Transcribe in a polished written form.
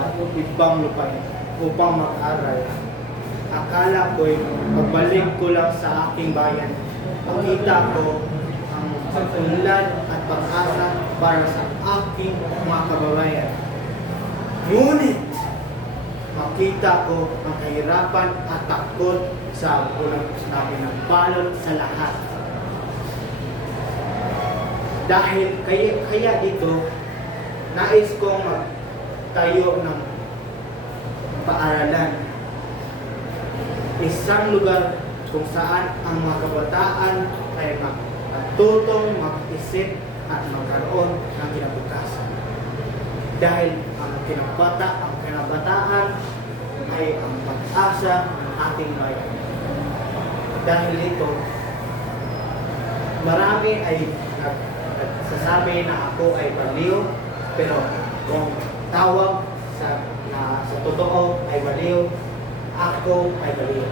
sa ibang lupain upang mag-aral. Akala ko'y pagbalik ko lang sa aking bayan, makita ko ang pag-unlad at pag-asa para sa aking mga kababayan. Ngunit, makita ko ang kahirapan at takot sa ulang namin ng balot sa lahat. Dahil kaya dito, nais kong magtayo ng paaralan. Isang lugar kung saan ang mga kabataan ay matutong mag-isip at magkaroon ng kinabukasan. Dahil ang kinabataan ay ang pag-asa ng ating bayan. Dahil ito, marami ay nagsasabi na ako ay baliw, pero kung tawag sa totoo ay baliw, ako ay baliw.